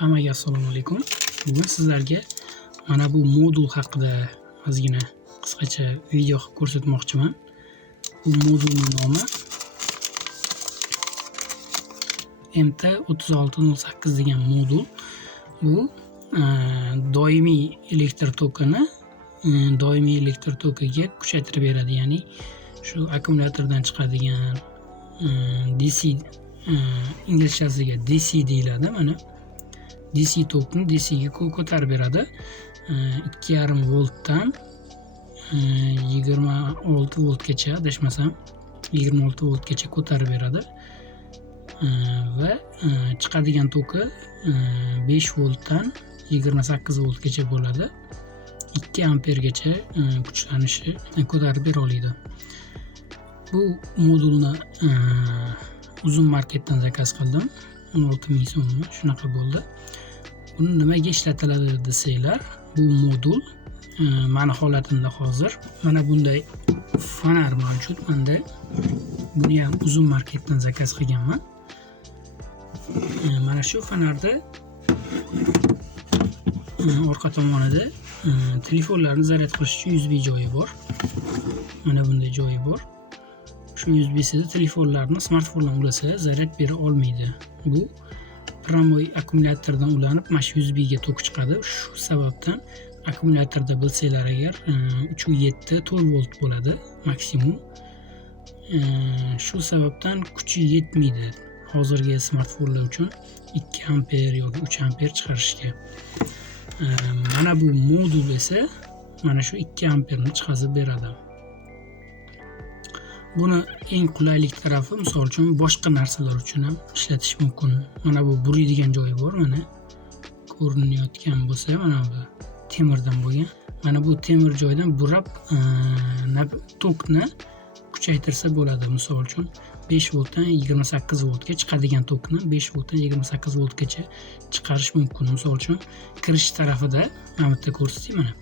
Hammaga assalomu alaykum. Bugun sizlarga mana bu modul haqida ozgina qisqacha video qilib ko'rsatmoqchiman. Bu modulning nomi MT3608 degan modul. Bu doimiy elektr tokini doimiy elektr tokiga kuchaytirib beradi. Ya'ni shu akkumulyatordan chiqadigan DC inglizchasiga DC deyiladi. Mana DC tokni DC ga ko'tarib beradi. 2,5 voltdan 26 voltgacha, adashmasam 26 voltgacha ko'tarib beradi. Va chiqadigan toki 5 voltdan 28 voltgacha bo'ladi. 2 ampergacha kuchlanishi ko'tarib bera oladi. Bu modulni uzun marketdan zakaz qildim. 16,000 so'mmi shunaqa bo'ldi. Buni nimaga ishlatiladi desanglar, bu modul mani holatimda hozir mana bunday fonar mavjud. Menda buni ham uzun marketdan zakaz qilganman. Mana shu fonarda orqa tomonida telefonlarni zaryad qilish uchun USB joyi bor. Mana bunday joyi bor. Shu USB'siz telefonlarni smartfondan ulasa zaryad bera olmaydi. Bu pramoy akkumulyatordan ulanib mana shu USB ga tok chiqadi. Shu sababdan akkumulyatorda bilsanglar agar 3.7 12 volt bo'ladi maksimum. Shu sababdan kuchi yetmaydi hozirgi smartfonlar uchun 2 amper yoki 3 amper chiqarishga. Mana bu modul esa mana shu 2 amperni chiqazib beradi. Buni eng qulaylik tarafi, misol uchun boshqa narsalar uchun ham ishlatish mumkin. Mana bu buriydigan joyi bor, mana ko'rinayotgan bo'lsa, mana bu temirdan bo'lgan. Mana bu temir joydan burab tokni kuchaytirsa bo'ladi. Misol uchun 5 voltdan 28 voltga chiqadigan tokni 5 voltdan 28 voltgacha chiqarish mumkin. Misol uchun kirish tarafida mana bu yerda ko'rsatdim mana.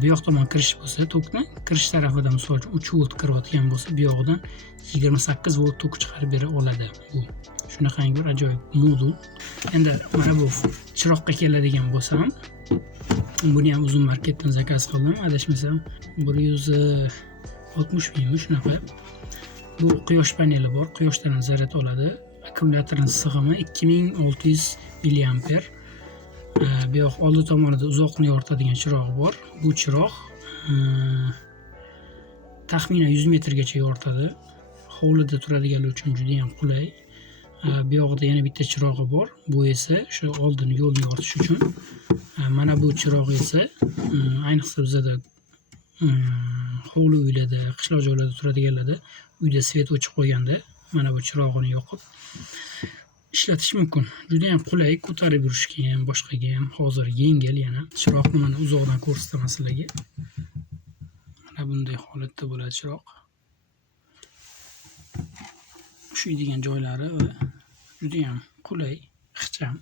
Bu yoq tomon kirish bo'lsa, tokni kirish tarafida misol uchun 3 volt kirayotgan bo'lsa, bu yog'idan 28 volt tok chiqarib bera oladi. Bu shunaqangi bir ajoyib modul. Endi mana bu chiroqqa keladigan bo'lsam, buni ham uzun marketdan zakaz qildim. Adashmasam 160 mingmi shunaqa. Bu quyosh paneli bor, quyoshdan zaryad oladi. Akkumulyatorning sig'imi 2600 mAh. Bu yoq oldi tomonida uzoqni yoritadigan chiroq bor. Bu chiroq taxminan 100 metrgacha yoritadi. Hovlida turadiganlar uchun juda ham qulay. Bu yoqda yana bitta chirog'i bor. Bu esa shu oldin yo'lni yoritish uchun. Mana bu chiroq esa ayniqsa bizda hovli uylarda, qishloq joylarda turadiganlarda uyda svet o'chib qo'yganda mana bu chirog'ini yoqib ishlatish mumkin. Juda ham qulay, ko'tarib yurishga ham, boshqaga ham hozir yengil. Yana chiroqni mana uzoqdan ko'rsataman sizlarga. Mana bunday holatda bo'ladi chiroq. Ushlaydigan joylari va juda ham qulay, ixcham.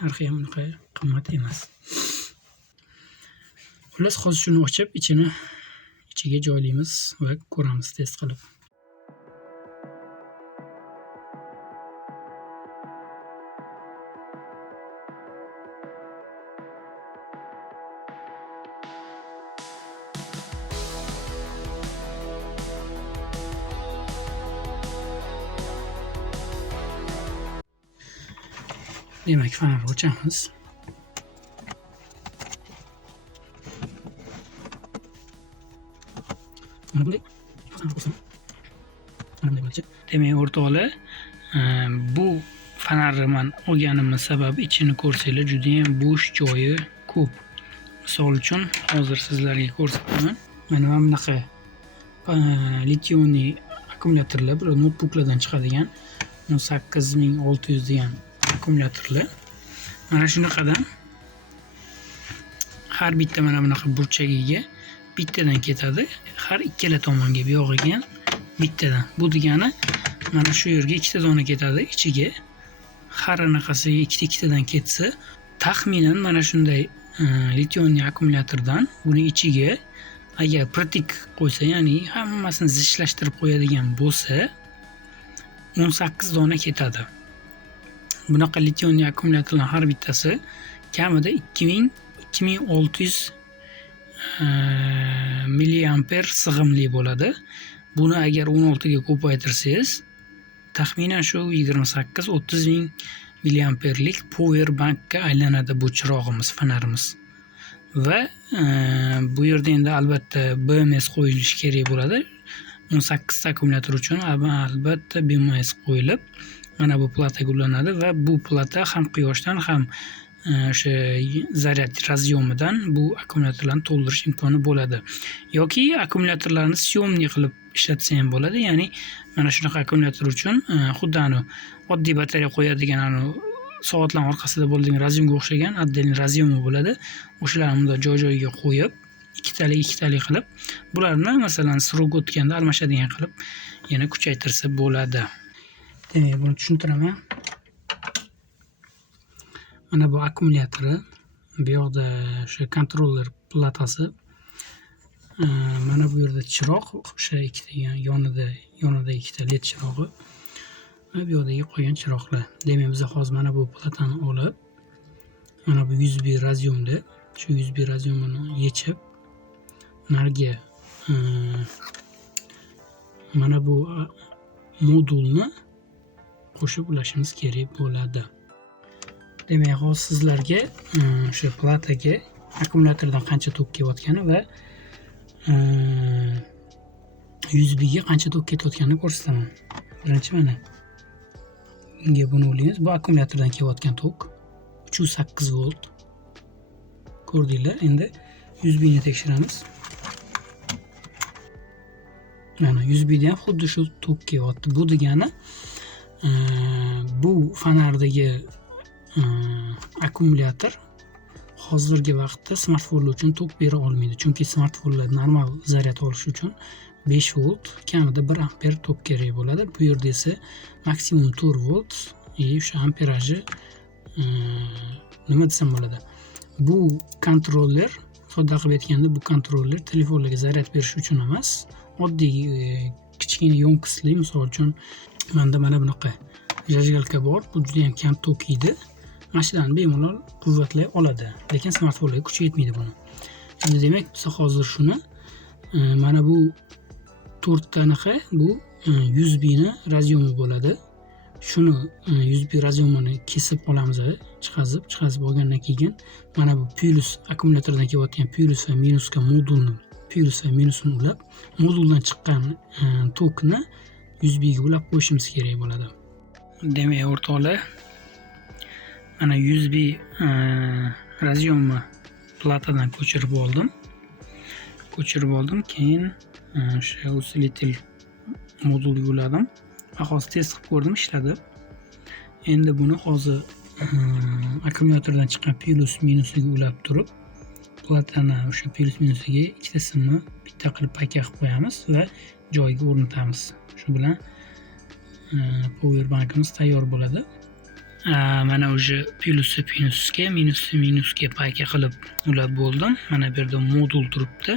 Narxi ham unaqa qimmat emas. Xullas, hozir shuni ochib, ichiga joylaymiz va ko'ramiz test qilib. Demak, fonarni ochamiz. Demak, o'rtoqlar, bu fonarni men olganimning sababi ichini ko'rsanglar juda ham bo'sh joyi ko'p. Misol uchun hozir sizlarga ko'rsataman. Mana bunaqa litioniy akkumulyatorlar, bu notebooklardan chiqadigan 18600 degan akkumulyatorlar. Mana shunaqadan har bitta mana bunaqa burchagiga bittadan ketadi. Har ikkala tomonga bu yog'iga ham bittadan. Bu degani mana shu yerga ikkita dona ketadi ichiga. Har anaqasiga ikkitadan ketsa, taxminan mana shunday litioniy akkumulyatordan buni ichiga agar pratik qo'ysa, ya'ni hammasini zichlashtirib qo'yadigan bo'lsa, 18 dona ketadi. bunaqa lition akkumulyatorlar har bittasi kamida 2600 milliamper sig'imli bo'ladi. Buni agar 16 ga ko'paytirsangiz, taxminan shu 28-30 ming milliamperlik power bankga aylanadi bu chirog'imiz, fonarimiz. Va bu yerda endi albatta BMS qo'yilishi kerak bo'ladi. 18 ta akkumulyator uchun albatta BMS qo'yilib, mana bu plataga ulanadi va bu plata ham quyoshdan ham o'sha zaryad razyomidan bu akkumulyatorlarni to'ldirish imkoni bo'ladi. Yoki akkumulyatorlarni syomniy qilib ishlatsa ham bo'ladi. Ya'ni mana shunaqa akkumulyator uchun xuddi oddiy batareya qo'yadigan soatlar orqasida bo'ladigan razyomga o'xshagan отдельный razyomi bo'ladi. O'shalarni bunda joy-joyiga qo'yib, ikkitalik qilib, bularni masalan srog o'tganda almashadigan qilib yana kuchaytirsa bo'ladi. Demak, buni tushuntiraman. Mana bu akkumulyatori, bu yoqda o'sha kontroller platasi, mana bu yerda chiroq, o'sha ikkita yonida ikkita led chirog'i va bu yoqdagi qolgan chiroqlar. Demak, biz hozir mana bu platani olib, mana bu USB razyomda, shu USB razyomini yechib, narga mana bu modulni qo'shib ulashimiz kerak bo'ladi. Demak, hozir sizlarga o'sha plataga akkumulyatordan qancha tok kelayotgani va USB ga qancha tok ketayotganini ko'rsataman. Birinchi mana bunga buni o'ylaymiz. Bu akkumulyatordan kelayotgan tok 308 volt. Ko'rdinglar? Endi USB ni tekshiramiz. Mana USB da ham xuddi shu tok kelyapti. Bu degani bu fonardagi akkumulyator hozirgi vaqtda smartfonlar uchun tok bera olmaydi. Chunki smartfonlar normal zaryad olish uchun 5 volt, kamida 1 amper tok kerak bo'ladi. Bu yerda esa maksimum 4 volt o'sha amperaji nima desam bo'ladi. Bu kontroller, sodda qilib aytganda, bu kontroller telefonlarga zaryad berish uchun emas, oddiy kichkina yonkisli, misol uchun menda mana bunaqa zajgalka bor. Bu juda ham kam tok yeydi. Mashinani bemalol quvvatlay oladi, lekin smartfonlarga kuchi yetmaydi buni. Endi demak, biz hozir shuni mana bu 4 tanaqa bu USB ni razyomi bo'ladi. Shuni USB razyomini kesib olamiz, chiqazib olgandan keyin mana bu plus akkumulyatordan kelayotgan plus va minusga plus va minusni ulab, moduldan chiqqan tokni USB ga ulab qo'yishimiz kerak bo'ladi. Demak, o'rtoqlar, mana USB razyomni platadan ko'chirib oldim. Keyin o'sha usilitel modulga uladim. Hozir test qilib ko'rdim, ishladi. Endi buni hozir akkumulyatordan chiqqan plus minusiga ulab turib, platani o'sha plus minusiga ikkitasini bitta qilib payka qilib qo'yamiz va joyiga o'rnatamiz. Shu bilan power bankimiz tayyor bo'ladi. Mana o'sha plusi minusga payka qilib ulab bo'ldim. Mana bu yerda modul turibdi.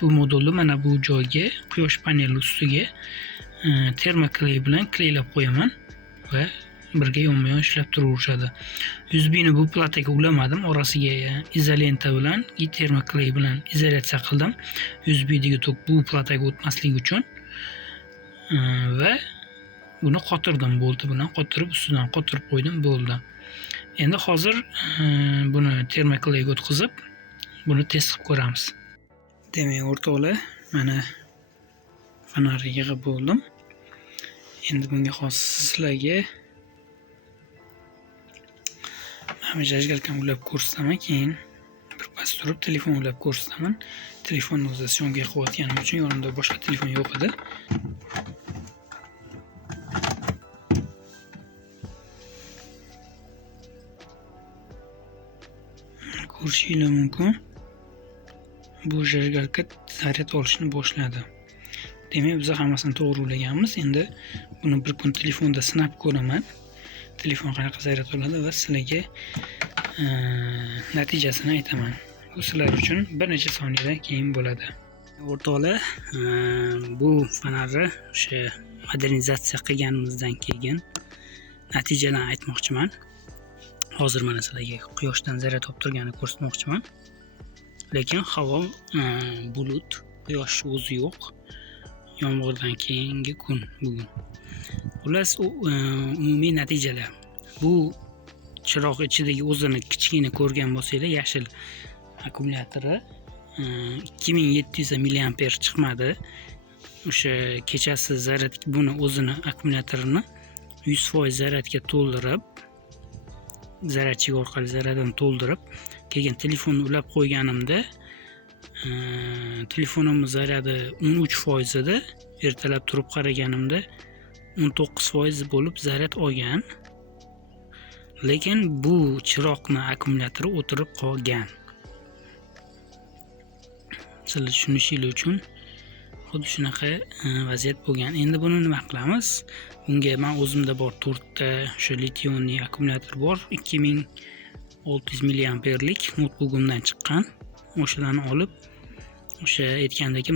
Bu modulni mana bu joyga, quyosh paneli ustiga termokley bilan kleylab qo'yaman va birga yonma-yon ishlab turaveradi. USB ni bu plataga ulamadim, orasiga izolenta bilan, termokley bilan izolyatsiya qildim. USB dagi tok bu plataga o'tmasligi uchun va buni qotirdim, bolti bilan qotirib, ustidan qotirib qo'ydim, bo'ldi. Endi hozir buni termokleyga o'tkazib, buni test qilib ko'ramiz. Demak, o'rtoqlar, mana fonarni yig'ib bo'ldim. Endi bunga hozir sizlarga mana zajgalkani ulab ko'rsataman, keyin birpas turib telefon ulab ko'rsataman. Telefonni o'zida syomka qilayotganim uchun yonimda boshqa telefon yo'q edi. Ko'rishingiz mumkin. Bu zajgalka zaryad olishni boshladi. Demak, biz hammasini to'g'ri ulaganmiz. Endi buni bir kun telefonda sinab ko'raman. Telefon qanaqa zaryad oladi va sizlarga natijasini aytaman. Bu sizlar uchun bir necha soniyadan keyin bo'ladi. O'rtoqlar, bu fonarni o'sha modernizatsiya qilganimizdan keyin natijadan aytmoqchiman. Hozir mana sizlarga quyoshdan zaryad olib turganini ko'rsatmoqchiman. Lekin havo bulut, quyosh o'zi yo'q. Yomg'irdan keyingi kun bugun. Xullas, umumiy natijalar. Bu chiroq ichidagi o'zini kichkina ko'rgan bo'lsanglar, yashil akkumulyatori 2700 mAh chiqmadi. O'sha kechasi zaryad buni o'zini akkumulyatorini 100% zaryadga to'ldirib, zaryadchik orqali zaryadini to'ldirib, keyin telefonni ulab qo'yganimda telefonimiz zaryadi 13% edi. Ertalab turib qaraganimda 19% bo'lib zaryad olgan. Lekin bu chiroqni akkumulyatori o'tirib qolgan. Sizlar tushunishingiz uchun xuddi shunaqa vaziyat bo'lgan. Endi buni nima qilamiz? Bunga men o'zimda bor 4 ta o'sha litiy-ionli akkumulyator bor. 2600 mAhlik notebookimdan chiqqan. O'shalarni olib, o'sha aytgandek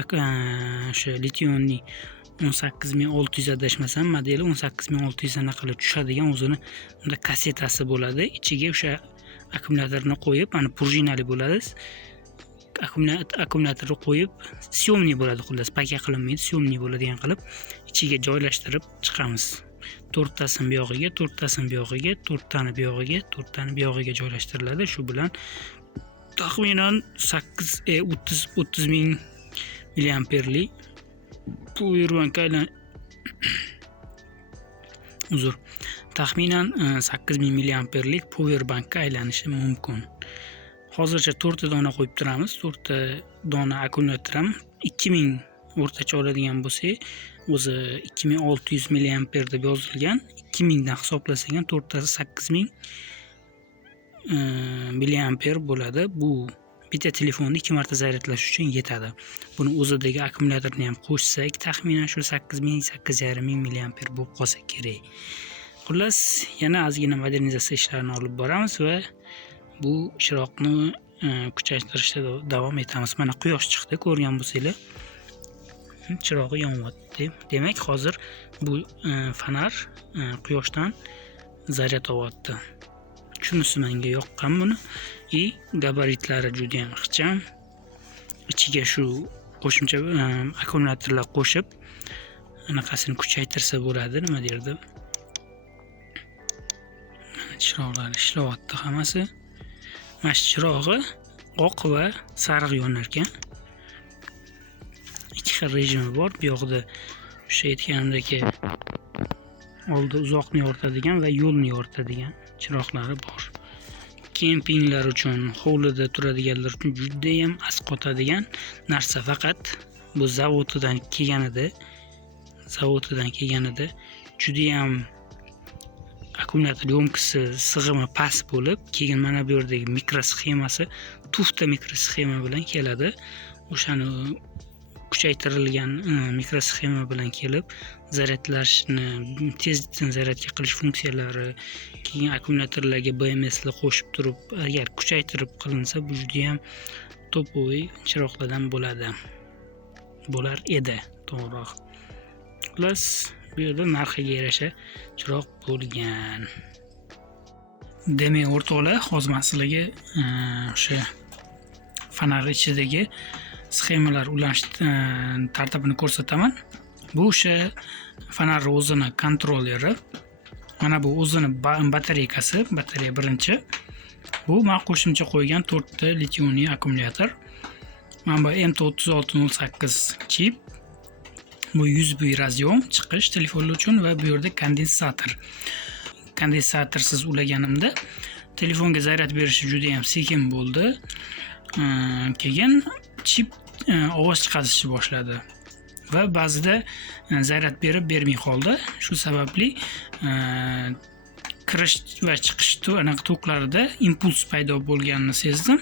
o'sha litiy-ionli 18600 adashmasam, modeli 18600 anaqa tushadigan o'zini unda kassetasi bo'ladi. Ichiga o'sha akkumulyatorni qo'yib, ana prujinali bo'ladi. Akkumulyatorni qo'yib, syomniy bo'ladi, xullas, paka qilinmaydi, syomniy bo'ladigan qilib ichiga joylashtirib chiqamiz. 4 tasini bu yog'iga, 4 tasini bu yog'iga, 4 tani bu yog'iga, 4 tani bu yog'iga joylashtiriladi. Shu bilan taxminan 30 ming mAhlik powerbank taxminan 8000 mAhlik powerbankka aylanishi mumkin. Hozircha 4 ta dona qo'yib turamiz. 4 ta dona akkumulyator ham 2000 o'rtacha oladigan bo'lsak, o'zi 2600 mAh deb yozilgan. 2000 dan hisoblasak ham 4 tasi 8000 mAh bo'ladi. Bu bitta telefonni 2 marta zaryadlash uchun yetadi. Buni o'zidagi akkumulyatorni ham qo'shsak, taxminan shu 8000-8500 mAh bo'lib qolsa kerak. Xullas, yana ozgina modernizatsiya ishlarini olib boramiz va bu chiroqni kuchaytirishda davom etamiz. Mana quyosh chiqdi, ko'rgan bo'lsanglar. Chirog'i yonyapti. Demak, hozir bu fonar quyoshdan zaryad olyapti. Shunisi menga yoqqan buni. Gabaritlari juda ham ixcham. Ichiga shu qo'shimcha akkumulyatorlar qo'shib, anaqasini kuchaytirsa bo'ladi, nima derdi? Chiroqlar ishlayapti hammasi. Mana shu chirog'i oq va sariq yonar ekan. Ikki xil rejimi bor. Bu yoqda o'sha aytganimdek oldi uzoqni yoritadigan va yo'lni yoritadigan chiroqlari bor. Kempinglar uchun, hovlida turadiganlar uchun juda ham asqotadigan narsa. Faqat bu zavodidan kelganida juda ham akkumulyator yo'mkisi sig'imi past bo'lib, keyin mana bu yerdagi mikrosxemasi tufta mikrosxema bilan keladi. O'shani kuchaytirilgan mikrosxema bilan kelib, zaryadlashni tezdan zaryadga qilish funksiyalari, keyin akkumulyatorlarga BMS'lar qo'shib turib, agar kuchaytirib qilinsa, bu juda ham topoviy chiroqlardan bo'lar edi, to'g'riroq. Xullas, bu yerda narxiga yarasha chiroq bo'lgan. Demak, o'rtoqlar, hozir men sizlarga o'sha fonar ichidagi sxemalar ulanish tartibini ko'rsataman. Bu o'sha fonar o'zini kontrolleri. Mana bu o'zini batareykasi, batareya birinchi. Bu men qo'shimcha qo'ygan 4 ta litiy-ionli akkumulyator. Mana bu MT3608 chip. Bu USB razyom chiqish telefonlar uchun va bu yerda kondensator. Kondensatorsiz ulaganimda telefonga zaryad berishi juda ham sekin bo'ldi. Keyin chip ovoz chiqarishni boshladi va ba'zida zaryad bermay qoldi. Shu sababli kirish va chiqish toklarida impuls paydo bo'lganini sezdim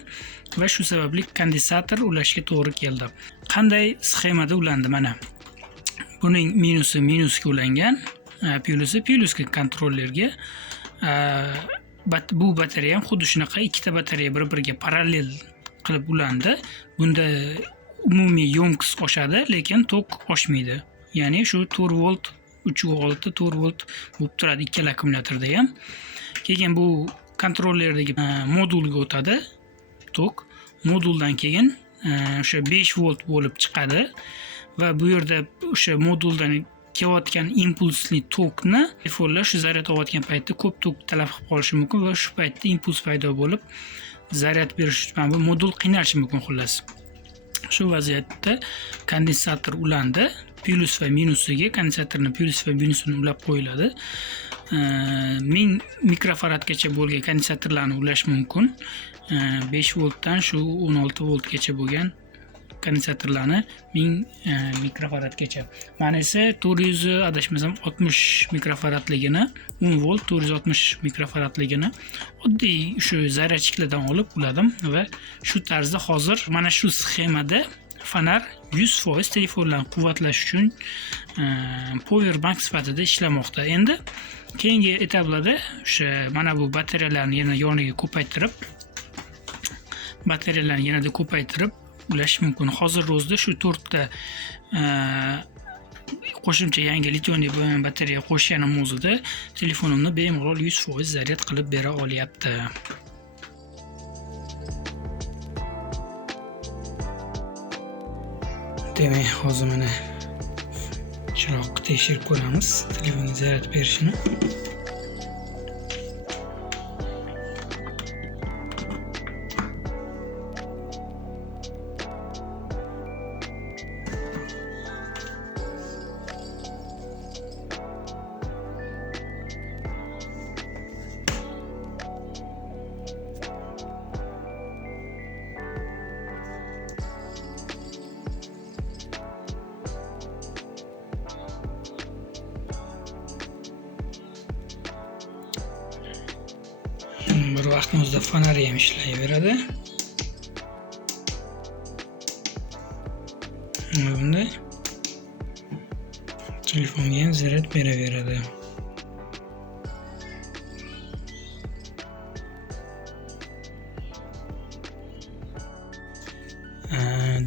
va shu sababli kondensator ulashga to'g'ri keldi. Qanday sxemada ulandi? Mana buning minusi minusga ulangan, plusi kontrollerga. Bu batareya ham xuddi shunaqa ikkita batareya bir-biriga parallel qilib ulandi. Bunda umumiy yo'mkis oshadi, lekin tok oshmaydi. Ya'ni shu 4 volt 3.6 4 volt bo'lib turadi ikkala akkumulyatorda ham. Keyin bu kontrollerdagi modulga o'tadi. Tok moduldan keyin o'sha 5 volt bo'lib chiqadi va bu yerda o'sha moduldan kelayotgan impulsli tokni telefonlar shu zaryad olayotgan paytda ko'p tok talab qilib qolishi mumkin va shu paytda impuls paydo bo'lib zaryad berish bu modul qiynalishi mumkin xullas. Shu vaziyatda kondensator ulandi. Plus va minusiga kondensatorning plus va minusini ulab qo'yiladi. 1000 mikrofaradgacha bo'lgan kondensatorlarni ulash mumkin. 5 voltdan shu 16 voltgacha bo'lgan kondensatorlarni 1000 mikrofaradgacha. Mana esa 400 adashmasam 60 mikrofaradligini 10 volt 460 mikrofaradligini oddiy shu zaryadchiklardan olib uladim va shu tarzda hozir mana shu sxemada fonar 100% telefonlarni quvvatlash uchun power bank sifatida ishlamoqda. Endi keyingi etaplarda o'sha mana bu batareyalarni yana yoniga ko'paytirib ulash mumkin. Hozir o'zida shu 4 ta qo'shimcha yangi litioniy batareya qo'shganim o'zida telefonimni bemalol 100% zaryad qilib bera olyapti. Demak, hozir mana chiroqni tekshirib ko'ramiz telefonning zaryad berishini. Bir vaqtning o'zida fonari ham ishlayveradi. Bunda telefonga ham zaryad beraveradi.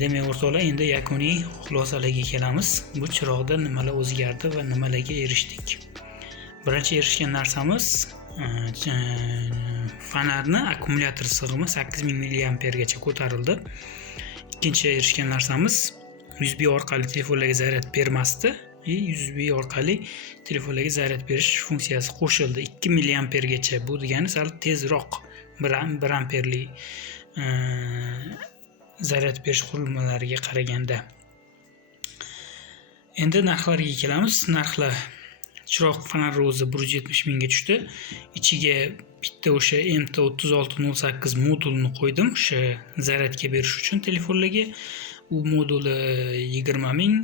Demak, o'rtoqlar, endi yakuniy xulosalarga kelamiz. Bu chiroqda nimalar o'zgardi va nimalarga erishdik? Birinchi erishgan narsamiz fonarni akkumulyator sig'imi 8000 mAh gacha ko'tarildi. Ikkinchi erishgan narsamiz USB orqali telefonlarga zaryad bermasdi. USB orqali telefonlarga zaryad berish funksiyasi qo'shildi. 2 mAh gacha. Bu degani sal tezroq 1 amperli zaryad berish qurilmalariga qaraganda. Endi narxlarga kelamiz. Narxlar chiroq fonari o'zi 170 mingga tushdi. Ichiga bitta o'sha MT3608 modulni qo'ydim, o'sha zaryadga berish uchun telefonlarga. U moduli 20 ming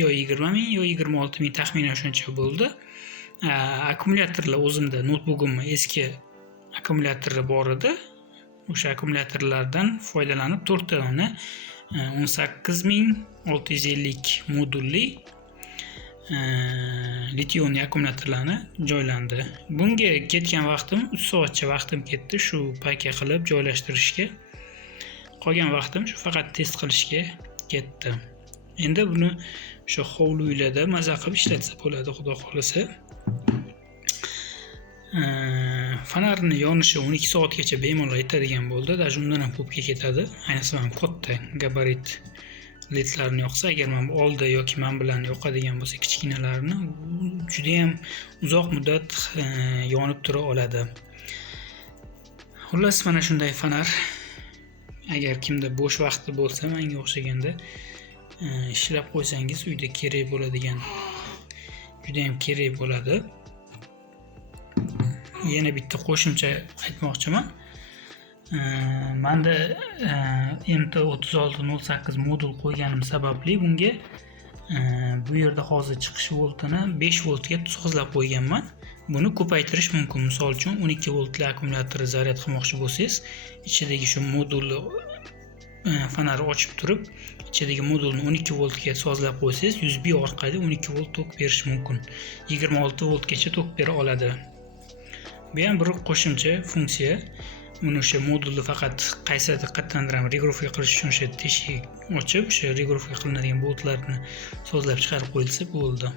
yo 20 ming yo 26 ming taxminan shuncha bo'ldi. Akkumulyatorlar o'zimda notebookimning eski akkumulyatori bor edi. O'sha akkumulyatorlardan foydalanib 4 ta 18650 modulli litioniy akkumulyatorlarni joylandi. Bunga ketgan vaqtim 3 soatcha vaqtim ketdi shu payka qilib joylashtirishga. Qolgan vaqtim shu faqat test qilishga ketdi. Endi buni shu hovlilarda maza qilib ishlatsa bo'ladi, xudo xolasa. Fonarni yonishi 12 soatgacha bemalol yetadigan bo'ldi. Даже undan ham ko'pga ketadi. Ayniqsa men katta gabarit ledlarni yoqsa, agar men oldi yoki men bilan yoqadigan bo'lsa kichkinalarni, juda ham uzoq muddat yonib tura oladi. Xullas, mana shunday fonar. Agar kimda bo'sh vaqti bo'lsa, menga o'xshaganda ishlab qo'ysangiz uyda kerak bo'ladigan, juda ham kerak bo'ladi. Yana bitta qo'shimcha aytmoqchiman. Menda MT3608 modul qo'yganim sababli bunga bu yerda hozir chiqish voltini 5 voltga sozlab qo'yganman. Buni ko'paytirish mumkin. Misol uchun 12 voltli akkumulyatorni zaryad qilmoqchi bo'lsangiz, ichidagi shu modulni fonarni ochib turib, ichidagi modulni 12 voltga sozlab qo'ysangiz, USB orqali 12 volt tok berish mumkin. 26 voltgacha tok bera oladi. Bu ham bir qo'shimcha funksiya. Uni o'sha modulni faqat qaysidir qatdandir ham regrovka qilish uchun o'sha teshik ochib, o'sha regrovka qilinadigan boltlarni sozlab chiqarib qo'yilsa bo'ldi.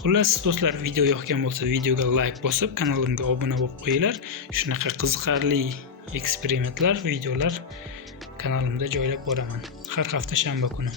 Xullas do'stlar, video yoqgan bo'lsa, videoga like bosib, kanalimga obuna bo'lib qo'yinglar. Shunaqa qiziqarli eksperimentlar, videolar kanalimda joylab boraman har hafta shanba kuni.